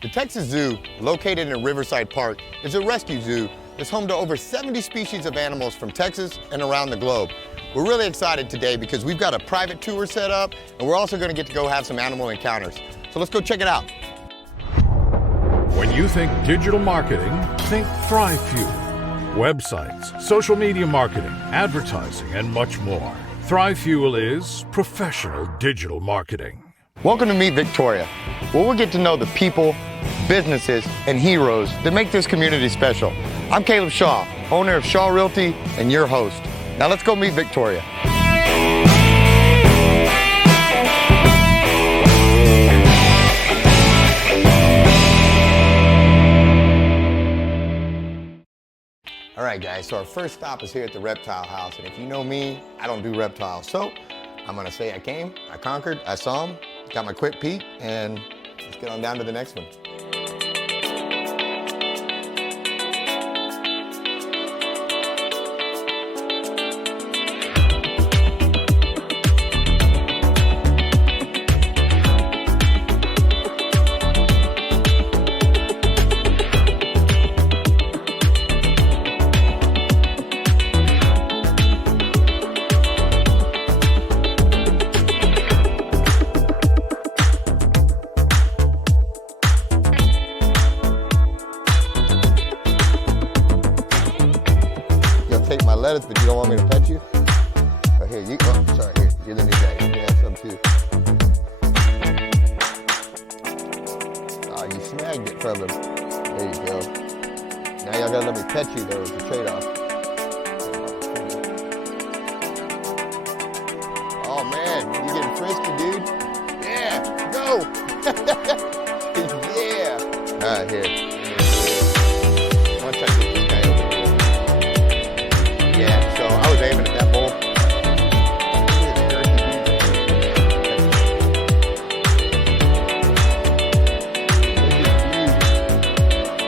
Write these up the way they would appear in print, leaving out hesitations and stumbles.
The Texas Zoo, located in Riverside Park, is a rescue zoo that's home to over 70 species of animals from Texas and around the globe. We're really excited today because we've got a private tour set up, and we're also going to get to go have some animal encounters. So let's go check it out. When you think digital marketing, think ThriveFuel. Websites, social media marketing, advertising, and much more. ThriveFuel is professional digital marketing. Welcome to Meet Victoria, where we'll get to know the people, businesses, and heroes that make this community special. I'm Caleb Shaw, owner of Shaw Realty and your host. Now let's go meet Victoria. All right, guys, so our first stop is here at the reptile house. And if you know me, I don't do reptiles. So I'm gonna say I came, I conquered, I saw them, got my quick peek, and let's get on down to the next one. Take my lettuce, but you don't want me to pet you? Oh, here, you, oh, sorry, here, you're the new guy. You can have some too. Oh, you snagged it from him. There you go. Now y'all gotta let me pet you though, it's a trade-off. Oh man, you getting frisky, dude? Yeah, go! Yeah! All right, here. One second. Yeah, so I was aiming at that bull.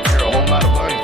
They're a whole lot of money.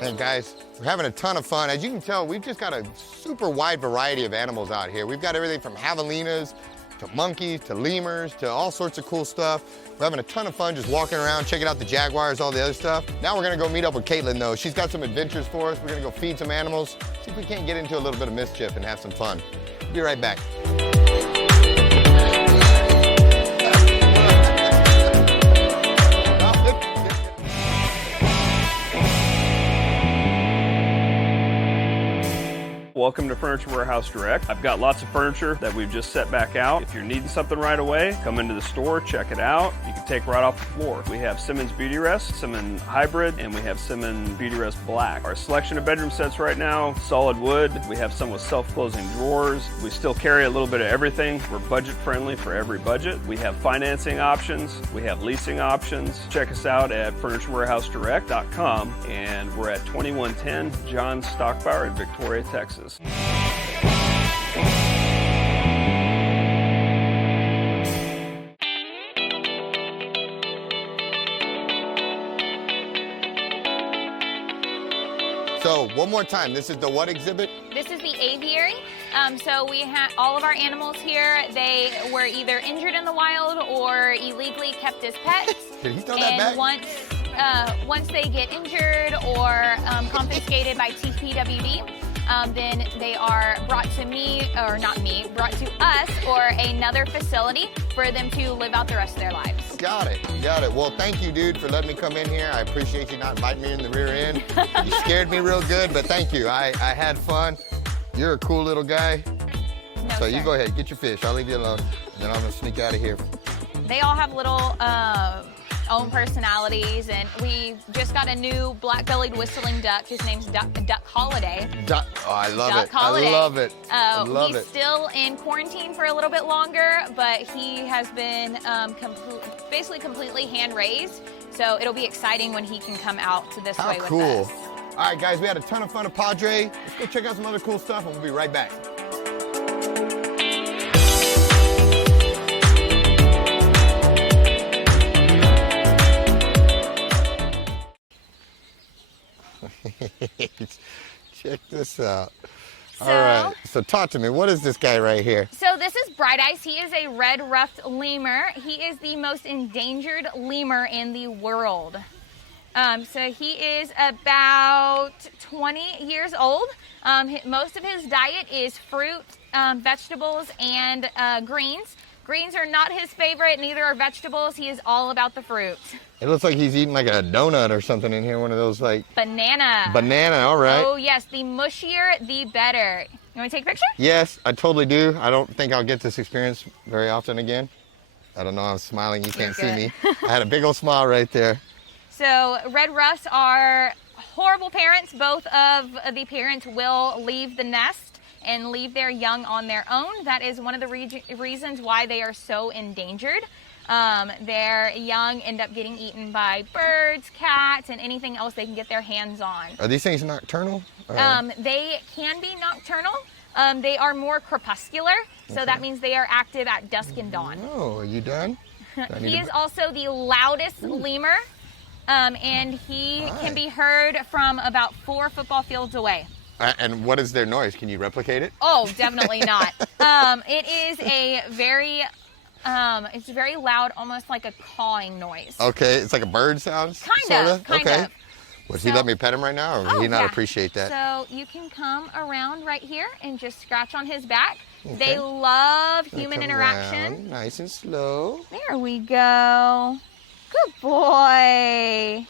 Hey guys, we're having a ton of fun. As you can tell, we've just got a super wide variety of animals out here. We've got everything from javelinas to monkeys to lemurs to all sorts of cool stuff. We're having a ton of fun just walking around, checking out the jaguars, all the other stuff. Now we're gonna go meet up with Katlyn though. She's got some adventures for us. We're gonna go feed some animals, see if we can't get into a little bit of mischief and have some fun. Be right back. Welcome to Furniture Warehouse Direct. I've got lots of furniture that we've just set back out. If you're needing something right away, come into the store, check it out. You can take right off the floor. We have Simmons Beauty Rest, Simmons Hybrid, and we have Simmons Beauty Rest Black. Our selection of bedroom sets right now, solid wood. We have some with self-closing drawers. We still carry a little bit of everything. We're budget friendly for every budget. We have financing options. We have leasing options. Check us out at FurnitureWarehouseDirect.com, and we're at 2110 John Stockbauer in Victoria, Texas. One more time, this is the what exhibit? This is the aviary. So we have all of our animals here. They were either injured in the wild or illegally kept as pets. Did he throw that back? Once they get injured or confiscated by TPWD, then they are brought to brought to us or another facility for them to live out the rest of their lives. Got it. Well, thank you, dude, for letting me come in here. I appreciate you not inviting me in the rear end. You scared me real good, but thank you. I had fun. You're a cool little guy. No, So sir. you go ahead, get your fish. I'll leave you alone. And then I'm gonna sneak out of here. They all have little own personalities, and we just got a new black-bellied whistling duck. His name's Duck Holiday. Duck. Oh, I love Duck it. Holiday. I love it. I love He's it. still in quarantine for a little bit longer, but he has been basically completely hand-raised. So it'll be exciting when he can come out to this How way cool. with us. All right, guys, we had a ton of fun at Padre. Let's go check out some other cool stuff, and we'll be right back. Check this out. All right, so talk to me. What is this guy right here? So this is Bright Eyes. He is a red-ruffed lemur. He is the most endangered lemur in the world. So he is about 20 years old. Most of his diet is fruit, vegetables, and greens. Greens are not his favorite, neither are vegetables. He is all about the fruit. It looks like he's eating like a donut or something in here, one of those like... Banana. Banana, all right. Oh yes, the mushier, the better. You want to take a picture? Yes, I totally do. I don't think I'll get this experience very often again. I don't know, I'm smiling, you can't see me. I had a big old smile right there. So red ruffs are horrible parents. Both of the parents will leave the nest and leave their young on their own. That is one of the reasons why they are so endangered. Their young end up getting eaten by birds, cats, and anything else they can get their hands on. Are these things nocturnal? They can be nocturnal. They are more crepuscular, so that means they are active at dusk and dawn. Oh, are you done? He is also the loudest lemur, and he can be heard from about 4 football fields away. And what is their noise? Can you replicate it? Oh, definitely not. It is a very, it's very loud, almost like a cawing noise. Okay, it's like a bird sounds? Kind of. Would he let me pet him right now, or would he not appreciate that? So you can come around right here and just scratch on his back. Okay. They love human interaction. Around, nice and slow. There we go. Good boy.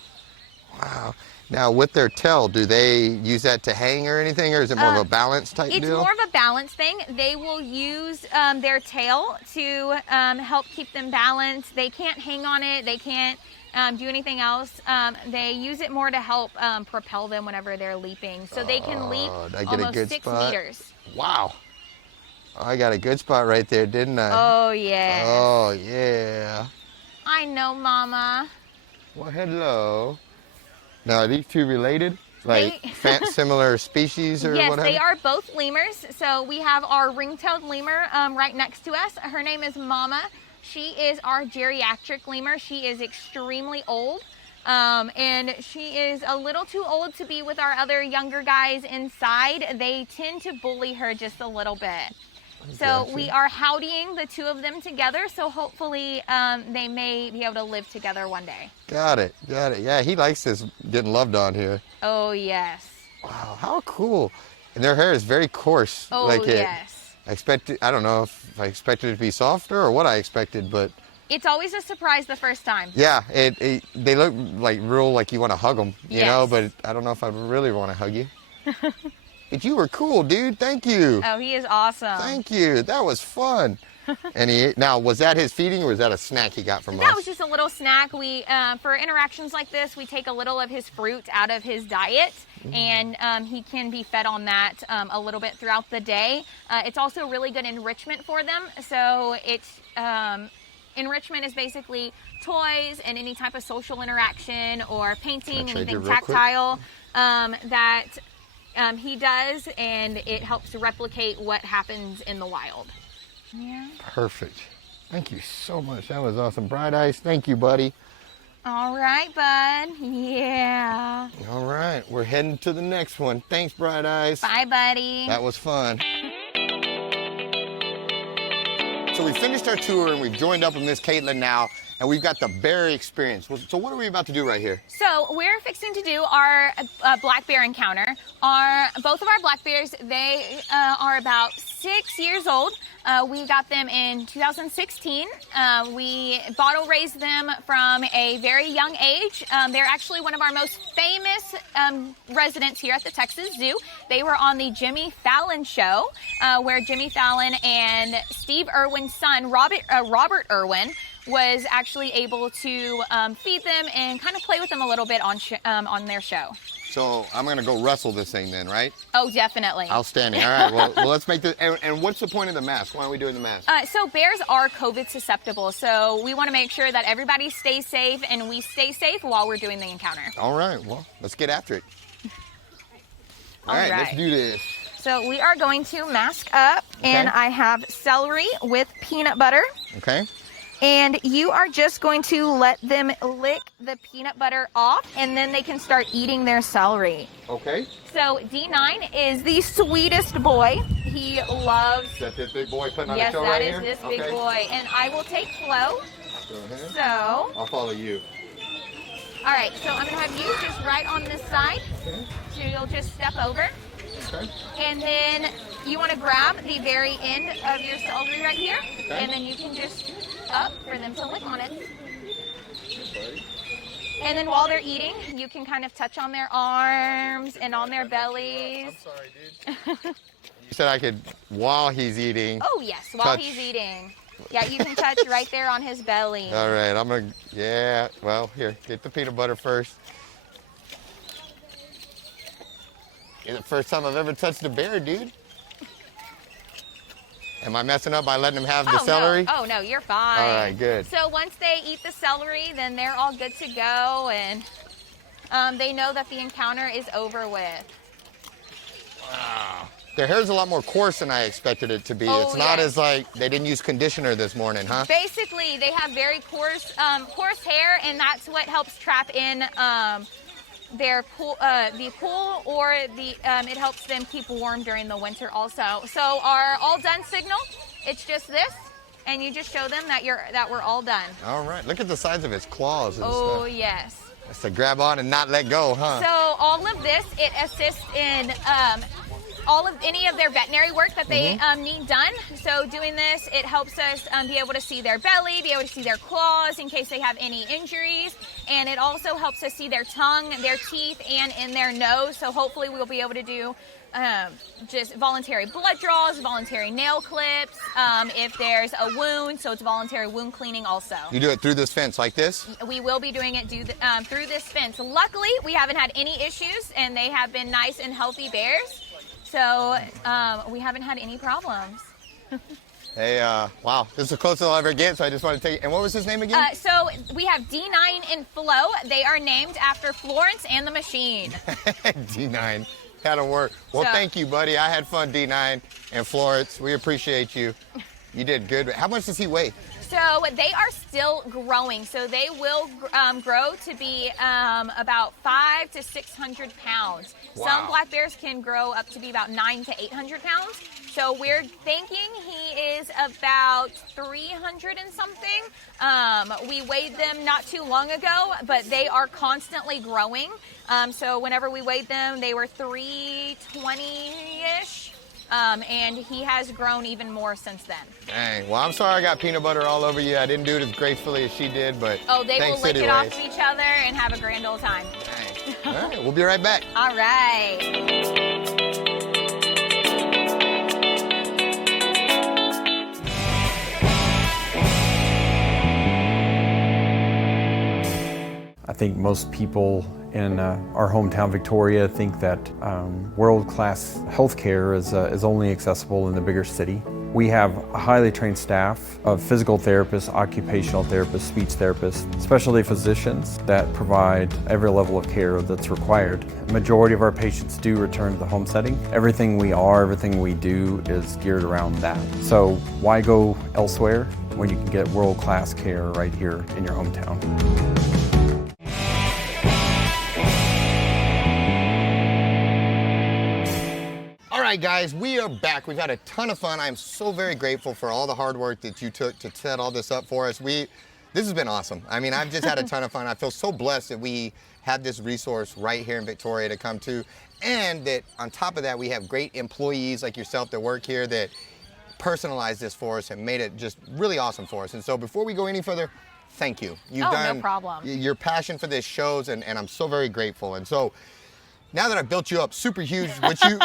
Wow. Now, with their tail, do they use that to hang or anything, or is it more of a balance type deal? It's more of a balance thing. They will use their tail to help keep them balanced. They can't hang on it. They can't do anything else. They use it more to help propel them whenever they're leaping. So they can leap almost 6 meters. Wow. I got a good spot right there, didn't I? Oh, yeah. Oh, yeah. I know, Mama. Well, hello. Now, are these two related? Like similar species or whatever? Yes, they are both lemurs. So we have our ring-tailed lemur right next to us. Her name is Mama. She is our geriatric lemur. She is extremely old. And she is a little too old to be with our other younger guys inside. They tend to bully her just a little bit. So we are howdying the two of them together, so hopefully they may be able to live together one day. Got it. Yeah, he likes this getting loved on here. Oh, yes. Wow, how cool. And their hair is very coarse. Oh, yes. I don't know if I expected it to be softer or what I expected, but... It's always a surprise the first time. Yeah, they look like real, like you want to hug them, you know, but I don't know if I really want to hug you. But you were cool, dude. Thank you. Oh, he is awesome. Thank you. That was fun. And now, was that his feeding or was that a snack he got from us? That was just a little snack. We, for interactions like this, we take a little of his fruit out of his diet, and he can be fed on that a little bit throughout the day. It's also really good enrichment for them. So it's enrichment is basically toys and any type of social interaction or painting, anything tactile that he does, and it helps to replicate what happens in the wild. Yeah. Perfect. Thank you so much. That was awesome. Bright Eyes, thank you, buddy. All right, bud. Yeah. All right, we're heading to the next one. Thanks, Bright Eyes. Bye, buddy. That was fun. So we finished our tour and we've joined up with Miss Katlyn now, and we've got the berry experience. So what are we about to do right here? So we're fixing to do our black bear encounter. Both of our black bears, they are about 6 years old. We got them in 2016. We bottle raised them from a very young age. They're actually one of our most famous residents here at the Texas Zoo. They were on the Jimmy Fallon show, where Jimmy Fallon and Steve Irwin's son, Robert Irwin, was actually able to feed them and kind of play with them a little bit on their show. So I'm gonna go wrestle this thing then, right? Oh, definitely. Outstanding. All right, well let's make this, and what's the point of the mask? Why are we doing the mask? So bears are COVID susceptible, so we want to make sure that everybody stays safe and we stay safe while we're doing the encounter. All right, well, let's get after it. All right, let's do this. So we are going to mask up, and I have celery with peanut butter. Okay. And you are just going to let them lick the peanut butter off, and then they can start eating their celery. Okay. So D9 is the sweetest boy. He loves... Is that this big boy putting on yes, the show right here? here? Yes, that is this big boy. And I will take Flo. Go ahead. So... I'll follow you. All right, so I'm going to have you just right on this side. Okay. So you'll just step over. Okay. And then you want to grab the very end of your celery right here. Okay. And then you can just up for them to lick on it. And then while they're eating, you can kind of touch on their arms and on their bellies. I'm sorry, dude. You said I could, while he's eating. Oh, yes, while he's eating. Yeah, you can touch right there on his belly. All right, I'm gonna, yeah, well, here, get the peanut butter first. It's the first time I've ever touched a bear, dude. Am I messing up by letting them have the celery? No. Oh, no, you're fine. All right, good. So once they eat the celery, then they're all good to go, and they know that the encounter is over with. Wow. Their hair's a lot more coarse than I expected it to be. Oh, it's not as like, they didn't use conditioner this morning, huh? Basically, they have very coarse hair, and that's what helps trap in their pool, the pool, or it helps them keep warm during the winter also. So our all done signal, it's just this, and you just show them that we're all done. All right, look at the size of his claws and stuff. Oh, yes. That's to grab on and not let go, huh? So all of this, it assists in any of their veterinary work that they need done. So doing this, it helps us be able to see their belly, be able to see their claws in case they have any injuries. And it also helps us see their tongue, their teeth, and in their nose. So hopefully we'll be able to do just voluntary blood draws, voluntary nail clips, if there's a wound, so it's voluntary wound cleaning also. You do it through this fence like this? We will be doing it through this fence. Luckily, we haven't had any issues, and they have been nice and healthy bears. So we haven't had any problems. Hey, wow, this is the closest I'll ever get, so I just want to take, and what was his name again? So we have D9 and Flo. They are named after Florence and the Machine. D9, that'll work. Well, thank you, buddy. I had fun, D9 and Florence. We appreciate you. You did good. How much does he weigh? So they are still growing. So they will grow to be about 500 to 600 pounds. Wow. Some black bears can grow up to be about 900 to 800 pounds. So we're thinking he is about 300 and something. We weighed them not too long ago, but they are constantly growing. So whenever we weighed them, they were 320-ish. And he has grown even more since then. Dang, well, I'm sorry I got peanut butter all over you. I didn't do it as gracefully as she did, but oh, they thanks will lick anyways. it off to each other and have a grand old time. Dang. All right, we'll be right back. All right. I think most people in our hometown, Victoria, think that world-class healthcare is only accessible in the bigger city. We have a highly trained staff of physical therapists, occupational therapists, speech therapists, specialty physicians that provide every level of care that's required. The majority of our patients do return to the home setting. Everything we are, everything we do is geared around that. So why go elsewhere when you can get world-class care right here in your hometown? right, guys, we are back. We've had a ton of fun. I'm so very grateful for all the hard work that you took to set all this up for us. This has been awesome. I mean, I've just had a ton of fun. I feel so blessed that we have this resource right here in Victoria to come to, and that on top of that, we have great employees like yourself that work here that personalize this for us and made it just really awesome for us. And so before we go any further, thank you. You've done, no problem. Your passion for this shows, and I'm so very grateful. And so now that I've built you up super huge,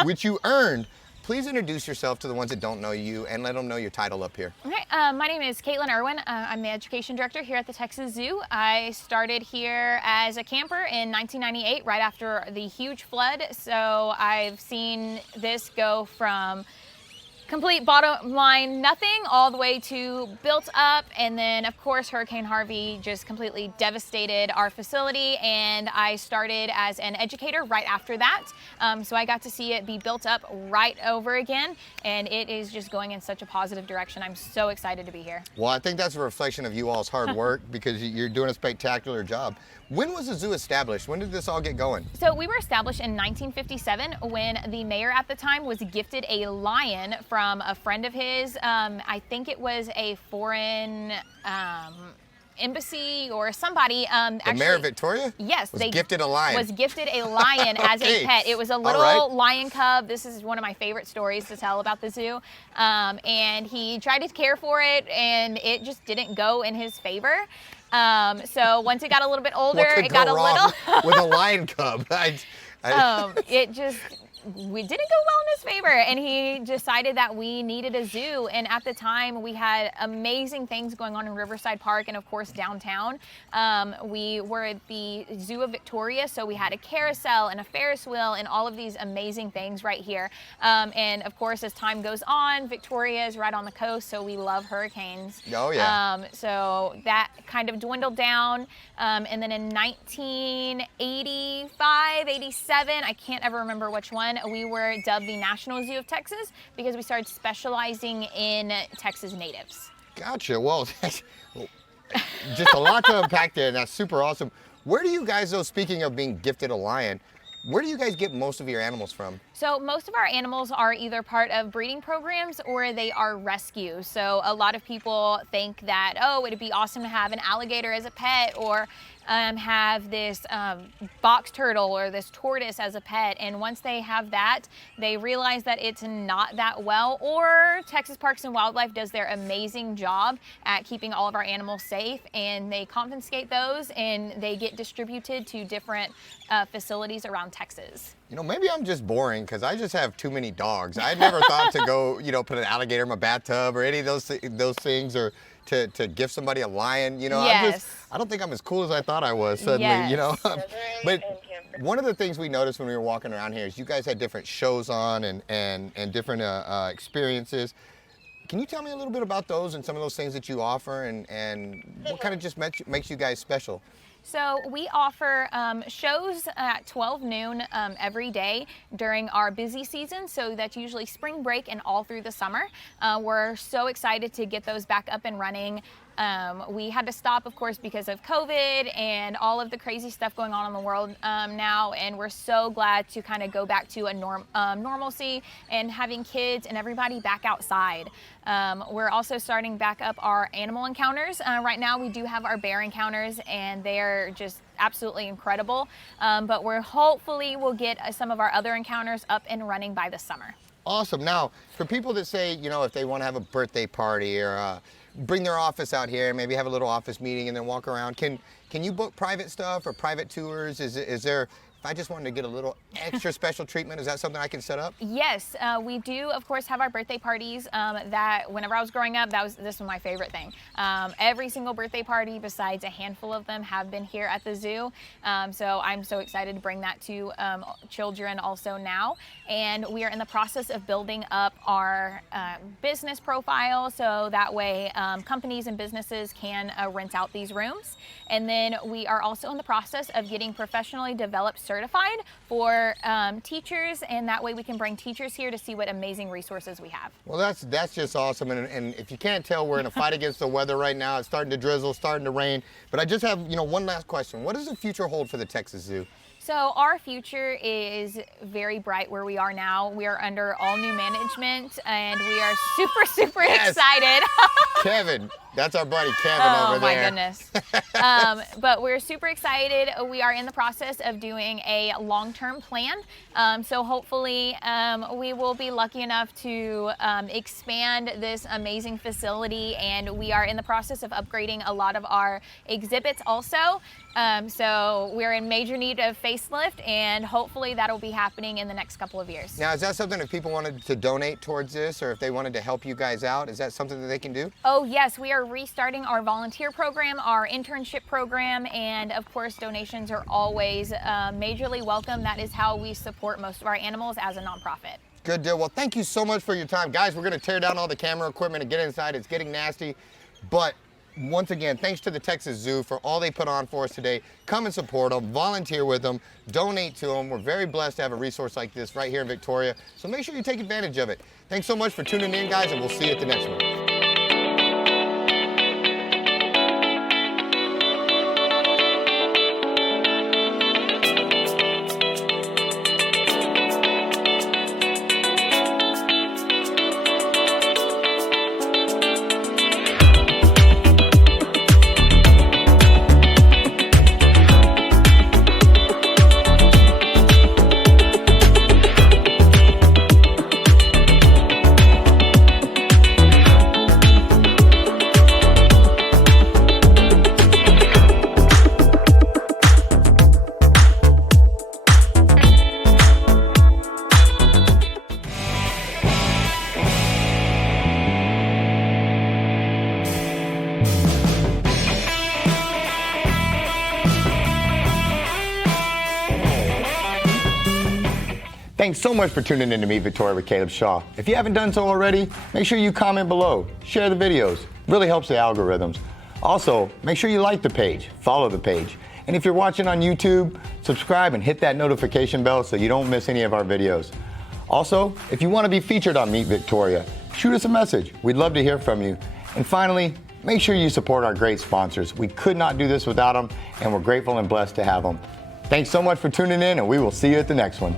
which you earned, please introduce yourself to the ones that don't know you and let them know your title up here. Okay, my name is Katlyn Irwin. I'm the education director here at the Texas Zoo. I started here as a camper in 1998, right after the huge flood. So I've seen this go from complete bottom line nothing all the way to built up, and then of course Hurricane Harvey just completely devastated our facility, and I started as an educator right after that. So I got to see it be built up right over again, and it is just going in such a positive direction. I'm so excited to be here. Well, I think that's a reflection of you all's hard work because you're doing a spectacular job. When was the zoo established? When did this all get going? So we were established in 1957 when the mayor at the time was gifted a lion from a friend of his. I think it was a foreign embassy or somebody. The mayor of Victoria? Yes. Was gifted a lion. Was gifted a lion as a pet. It was a little lion cub. This is one of my favorite stories to tell about the zoo. And he tried to care for it, and it just didn't go in his favor. So once it got a little bit older, it got a little with a lion cub. It just we didn't go well in his favor, and he decided that we needed a zoo. And at the time, we had amazing things going on in Riverside Park and of course downtown. We were at the Zoo of Victoria, so we had a carousel and a Ferris wheel and all of these amazing things right here. And of course, as time goes on, Victoria is right on the coast, so we love hurricanes. Oh yeah. So that kind of dwindled down. And then in 1985, 87, I can't ever remember which one, we were dubbed the National Zoo of Texas because we started specializing in Texas natives. Gotcha. Well, just a lot to unpack there, and that's super awesome. Where do you guys, though, speaking of being gifted a lion, where do you guys get most of your animals from? So most of our animals are either part of breeding programs or they are rescue. So a lot of people think that, oh, it'd be awesome to have an alligator as a pet, or have this box turtle or this tortoise as a pet. And once they have that, they realize that it's not that well, or Texas Parks and Wildlife does their amazing job at keeping all of our animals safe, and they confiscate those and they get distributed to different facilities around Texas. You know, maybe I'm just boring because I just have too many dogs. I never thought to go, put an alligator in my bathtub or any of those things, or to gift somebody a lion. Yes. I don't think I'm as cool as I thought I was suddenly, Yes. But one of the things we noticed when we were walking around here is you guys had different shows on and different experiences. Can you tell me a little bit about those and some of those things that you offer, and what kind of just makes you guys special? So we offer shows at 12 noon every day during our busy season. So that's usually spring break and all through the summer. We're so excited to get those back up and running. We had to stop, of course, because of COVID and all of the crazy stuff going on in the world now, and we're so glad to kind of go back to a normalcy and having kids and everybody back outside. We're also starting back up our animal encounters. Right now we do have our bear encounters, and they're just absolutely incredible, but hopefully we'll get some of our other encounters up and running by the summer. Awesome. Now, for people that say, if they want to have a birthday party or bring their office out here, maybe have a little office meeting and then walk around, can you book private stuff or private tours? Is there, if I just wanted to get a little extra special treatment, is that something I can set up? Yes, we do, of course, have our birthday parties. That whenever I was growing up, this was my favorite thing. Every single birthday party, besides a handful of them, have been here at the zoo. So I'm so excited to bring that to children also now. And we are in the process of building up our business profile, so that way companies and businesses can rent out these rooms. And then we are also in the process of getting professionally developed certified for teachers, and that way we can bring teachers here to see what amazing resources we have. Well, that's just awesome. And if you can't tell, we're in a fight against the weather right now. It's starting to drizzle, starting to rain. But I just have one last question. What does the future hold for the Texas Zoo? So our future is very bright where we are now. We are under all new management and we are super, super excited. Kevin, that's our buddy Kevin over there. Oh my goodness. But we're super excited. We are in the process of doing a long-term plan. So hopefully we will be lucky enough to expand this amazing facility, and we are in the process of upgrading a lot of our exhibits also. So we're in major need of facelift, and hopefully that'll be happening in the next couple of years. Now, is that something if people wanted to donate towards this, or if they wanted to help you guys out, is that something that they can do? Oh yes, we are restarting our volunteer program, our internship program, and of course donations are always majorly welcome. That is how we support most of our animals as a nonprofit. Good deal. Well, thank you so much for your time. Guys, we're going to tear down all the camera equipment and get inside. It's getting nasty. But once again, thanks to the Texas Zoo for all they put on for us today. Come and support them, volunteer with them, donate to them. We're very blessed to have a resource like this right here in Victoria. So make sure you take advantage of it. Thanks so much for tuning in, guys, and we'll see you at the next one. Thanks so much for tuning in to Meet Victoria with Caleb Shaw. If you haven't done so already, make sure you comment below, share the videos. It really helps the algorithms. Also, make sure you like the page, follow the page. And if you're watching on YouTube, subscribe and hit that notification bell so you don't miss any of our videos. Also, if you want to be featured on Meet Victoria, shoot us a message. We'd love to hear from you. And finally, make sure you support our great sponsors. We could not do this without them, and we're grateful and blessed to have them. Thanks so much for tuning in, and we will see you at the next one.